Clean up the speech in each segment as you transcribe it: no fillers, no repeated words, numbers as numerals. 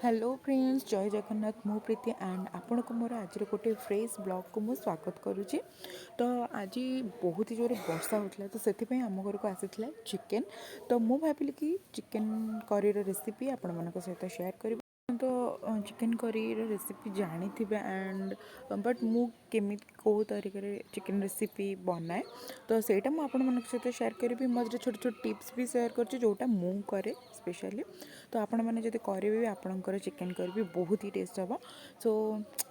Hello friends, जय जगन्नाथ। मो प्रीति and आपण को मोर आज गोटे फ्रेश ब्लॉग को मु स्वागत करुच्ची। तो आज बहुत ही जोर वर्षा होता तो से आम घर को आसी चिकेन। तो मु भाविली कि चिकेन करी रेसिपी आपण मान सहित शेयर करी। तो चिकेन करी रेसिपी जानी थे एंड बट मु केमी कौ तरीके चिकेन रेसिपी बनाए तो सेटा मुझे सहित शेयर करी। मझे छोट छोट टिप्स भी शेयर कर जोटा मु करे स्पेशली। तो आपण मैंने जब करेंगे आपणकर चिकेन करी भी बहुत ही टेस्ट हम। सो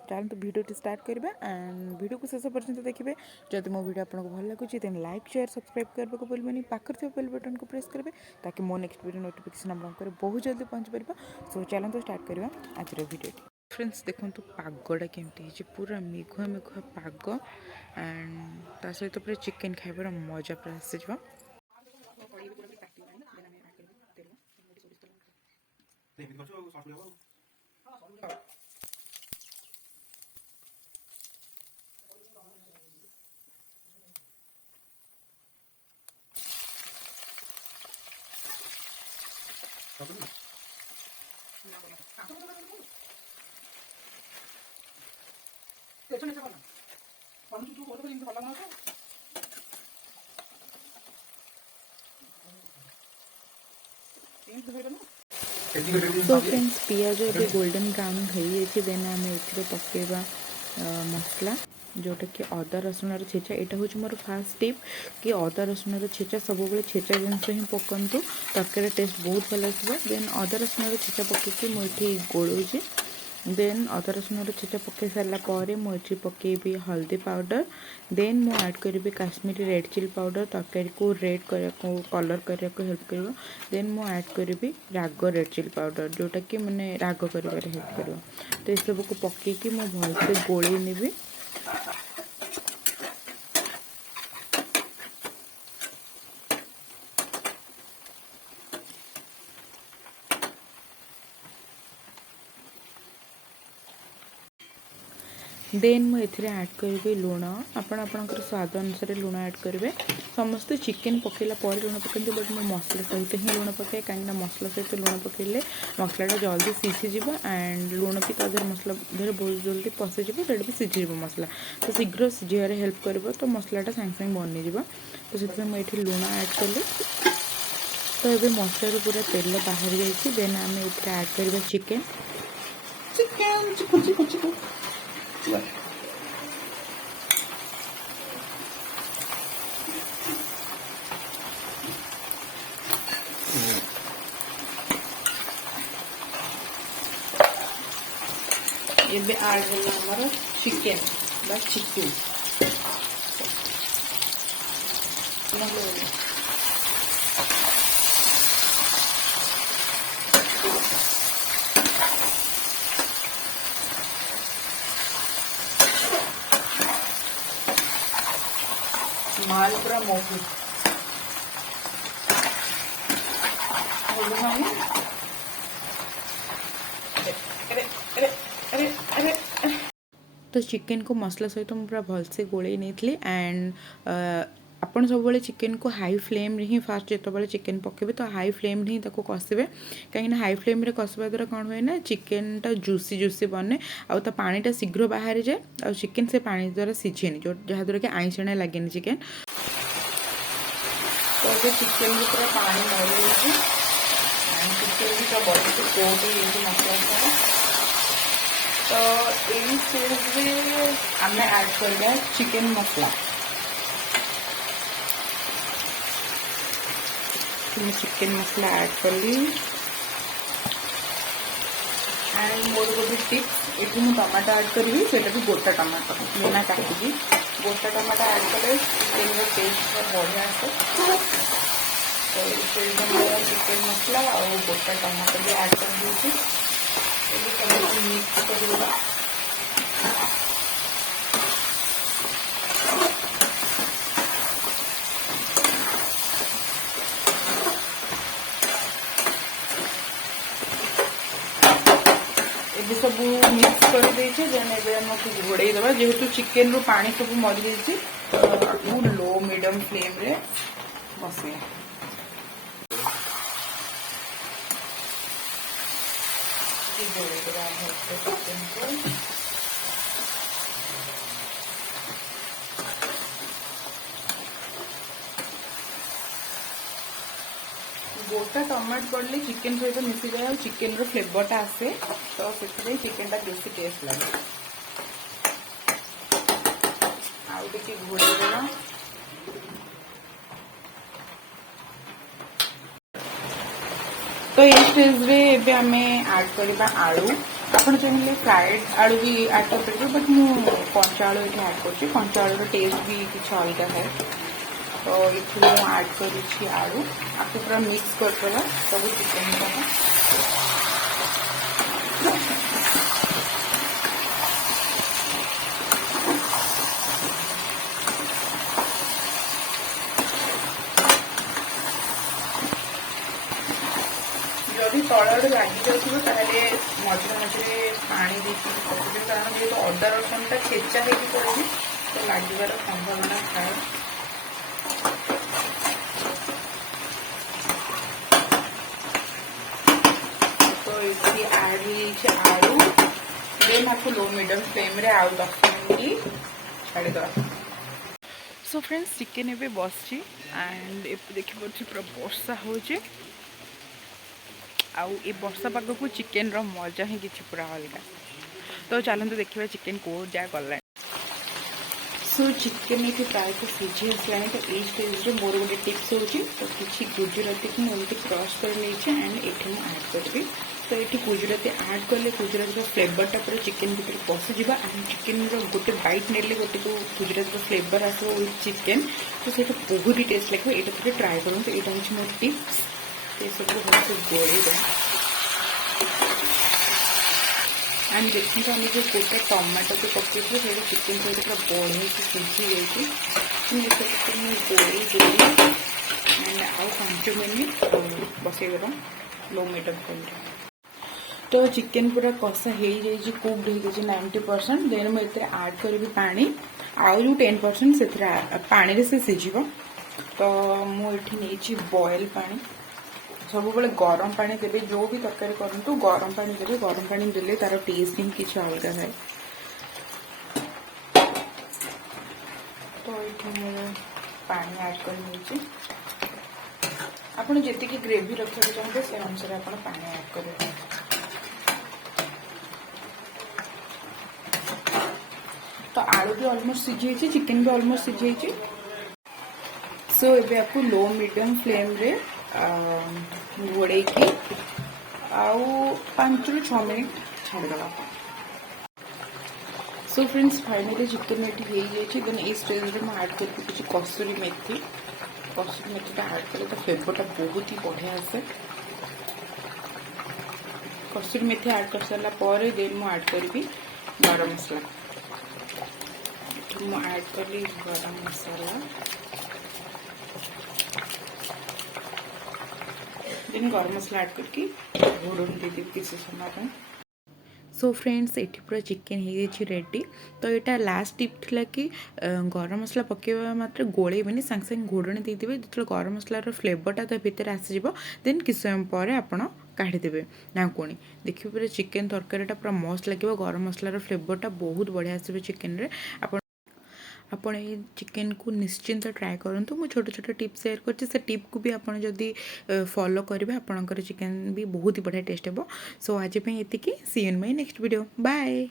चलते वीडियो स्टार्ट करेंगे एंड वीडियो को शेष पर्यटन देखिए। जब मो वीडियो आपको भल लगुच देन लाइक शेयर सब्सक्राइब करने को भूलबेनि। पाखर बेल बटन को प्रेस करेंगे ताकि मो नेक्स्ट वीडियो नोटिफिकेशन आप बहुत जल्दी पहुँच पार। सो चलते स्टार्ट करवा आज वीडियो। फ्रेंड्स देखो पागटा केमती पूरा मेघुआ मेघुआ पाग एंड ता सहित पूरा चिकेन खाइबार मजा पूरा आसी। सो फ्रेंड्स पियाज ये गोल्डन ब्राउन हो देन आम ए पकेबा मसला जोटा कि अदा रसुण छेचा। यहाँ हूँ मोर फास्ट टिप कि अदा रसुण छेचा सब छेचा जिनस ही पकातु तरकारी टेस्ट बहुत भल आसो। देन अदा रसुण छेचा पकईकि मुझे गोलौची। देन अदा रसुण छेचा पकई सारापर मुझे पकेबी हल्दी पाउडर। देन मु ऐड करी काश्मीरी रेड चिली पाउडर तरकारी को रेड कलर करने को हेल्प कर। देन मु ऐड करी राग रेड चिली पाउडर जोटा कि मैंने राग कर हेल्प कर। तो ये सब को पकईकि मु भलसे गोली नेबी। देन मुझे ऐड करी लुण। आपण स्वाद अनुसार लुण ऐड करेंगे। समस्ते चिकेन पकेला लुण पकड़ते बट मैं मसला सहित ही लुण पकाए कहीं मसला सहित लुण पकड़े मसलाटा जल्दी सीझीज एंड लुण भी तादर मसला देर बहुत जल्दी पशिज से भी सीझी मसला तो शीघ्र सीझार हेल्प कर। तो मसलाटा सागे सागे बनीज तो से मुझे लुण ऐड कली। तो ये मसलार पूरा तेल बाहर जाइए। देन आम ये ऐड करवा चिकेन। ये ऐड होगा चिकेन चिकेन माल पूरा मोफी तो चिकेन को मसला सहित मुझे पूरा भलसे गोले नहीं एंड आपन सब चिकेन को हाई फ्लेम रे ही फास्ट जो चिकेन पकेबे तो हाई फ्लेम रे ही कषिबे कहीं हाई फ्लेम रे कषा द्वारा कौन हुए ना चिकेनटा जूसी जूसी बने आउ पानीटा शीघ्र बाहरी जाए और चिकेन से पानी द्वारा सीझेनि जो जहाँद्वारा कि आईषणिया लगे चिकेन। तो ये चिकेन भी पूरा पानी मरी चिकेन भी पूरा बड़ी से कोट मसला। तो यही स्टेज आम ऐड करवा चिकेन मसला। चिकेन मसला ऐड कली एंड मोर गोटे टिप्स ये मुझे टमाटो ऐड करी से भी गोटा टमाटो बिना काटिकी गोटा टमाटो ऐड कले चिकेन टेस्ट बढ़िया आसे। तो ये चिकेन मसला और गोटा टमाटो भी ऐड कर दूसरी मिक्स कर। सब मिक्स कर घोड़े दबा जेहेतु चिकेन रो पानी सब मरी जाइए लो मीडियम फ्लेम रे बसैया। ଗୋଳେଇଦେବା ଭଲସେ ଚିକେନକୁ। गोटा टमाटो पड़े चिकेन सहित मिसी जाए और चिकेन रो फ्लेवरटा आसे तो से चिकेन बेसी टेस्ट लगे। आउ टिके घोड़े देना। तो ये स्टेज रे एबे आमे ऐड करबा आलू। आपण चाहिए फ्राइड आलू भी ऐड कर पारे बट मु कंचा आलू ये ऐड करछि। कंचा आलू रो टेस्ट भी कुछ अलग है तो ये ऐड करुच्छी आलू आपको पूरा मिक्स करदेवा सब चिकेन जगह। जदि तल लगी जाऊँ ताले मझे मझे पानी देती पकड़े कारण जेहतु अदा रसुनटा छेचा हो पड़े तो लगिबार संभावना थाए। तो ये ऐड आलू देन आपको लो मीडियम फ्लेम रे आउ 10 मिनट छाड़ीद। सो फ्रेंड्स चिकेन एबे बसची एंड देखिए पूरा वर्षा हो ये वर्षा पाग को चिकेन रो मजा ही किसी पूरा अलग। तो चलते देखिए चिकेन को जा गला। सो चिकेन ये प्राय तो सीझी आसला तो ये स्टेज रे मोर गोटे टिप्स होची तो किसी गुजराती को एमती क्रश कर लेछे एंड एठी मैं ऐड करबी। तो ये गुजराती ऐड कले गुजराती फ्लेवरटा पूरा चिकेन भीतर पशिजा एंड चिकेन गोटे बैट नेले गोटे जो गुजराती फ्लेवर आसो विथ चिकेन तो सही बहुत ही टेस्ट लगे। ये थे ट्राए करूँ। तो यहाँ हूँ मोर टिप्स। ये सब भलसे गोड़े एंड देखते तो आम जो गोटा टमाटो को पकड़े से चिकेन सहित पूरा बढ़िया से सीझी गई गोड़े देवी एंड आउ 5 मिनिट बसईदेव लो मीडियम फ्लेम। तो चिकेन पूरा कषा हो जाए कुक्ड हो 90%। देन मुझे ऐड करी पानी आउ जो 10% से पानी से सीझ। तो मुझे बॉयल पानी सब बड़े गरम पानी देवे जो भी तरकारी करूँ गरम पानी देवे। गरम पानी देले तार टेस्ट ही किसी अलग है। तो ये पानी ऐड कर आप जी ग्रेवी रखा चाहते से अनुसार आप पानी ऐड करेंगे। तो आलू भी ऑलमोस्ट सीझी चिकेन भी ऑलमोस्ट सीझी। सो ये आपको लो मीडियम फ्लेम रे घोड़े की आउ 5 ରୁ 6 मिनट छाड़देवा। सो फ्रेंड्स फाइनली चिकेन ये हो जाए। देन ये स्टेज रे मैं ऐड करती कुछ कसूरी मेथी। कसूरी मेथीटा ऐड कले तो फ्लेवरटा बहुत ही बढ़िया आसे। कसूरी मेथी ऐड कर सारा पर देन मैं ऐड करी गरम मसला। मैं ऐड कली गरम मसाला देन गरम मसला ऐड करके घोड़न दे किसी समय। सो फ्रेंड्स ये पूरा चिकेन हो जाए रेडी। तो यहाँ लास्ट टिप थिला कि गरम मसला पकेवा मात्र गोलेबनी सांगे सांगे घोड़नी देदेवे जो गरम मसलार फ्लेवरटा तो भितर आसीज देन किस समय पर आपड़ काढ़ीदेवे नाकुणी देखिए पूरा चिकेन तरकारीटा पूरा मस्त लगे। गरम मसलार फ्लेवरटा बहुत बढ़िया आसो चिकेन रे। आपण ये चिकेन को निश्चिंत ट्राए करूँ। मुझे छोटे छोटे टिप शेयर कर टिप को भी आपड़ जदि फॉलो करेंगे आपंकर चिकेन भी बहुत ही बढ़िया टेस्ट हे। सो आज ये see you in my next video bye.